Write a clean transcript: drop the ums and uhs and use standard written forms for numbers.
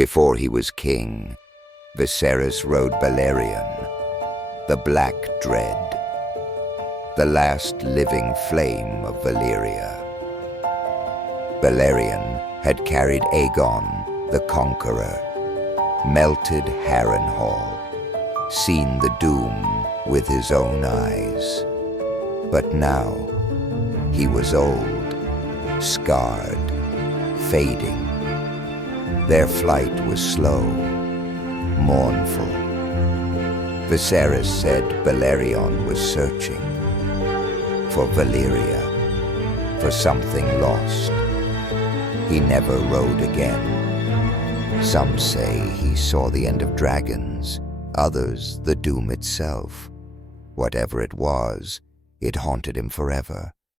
Before he was king, Viserys rode Balerion, the Black Dread, the last living flame of Valyria. Balerion had carried Aegon the Conqueror, melted Harrenhal, seen the doom with his own eyes. But now he was old, scarred, fading. Their flight was slow, mournful. Viserys said Balerion was searching for Valyria, for something lost. He never rode again. Some say he saw the end of dragons, others the doom itself. Whatever it was, it haunted him forever.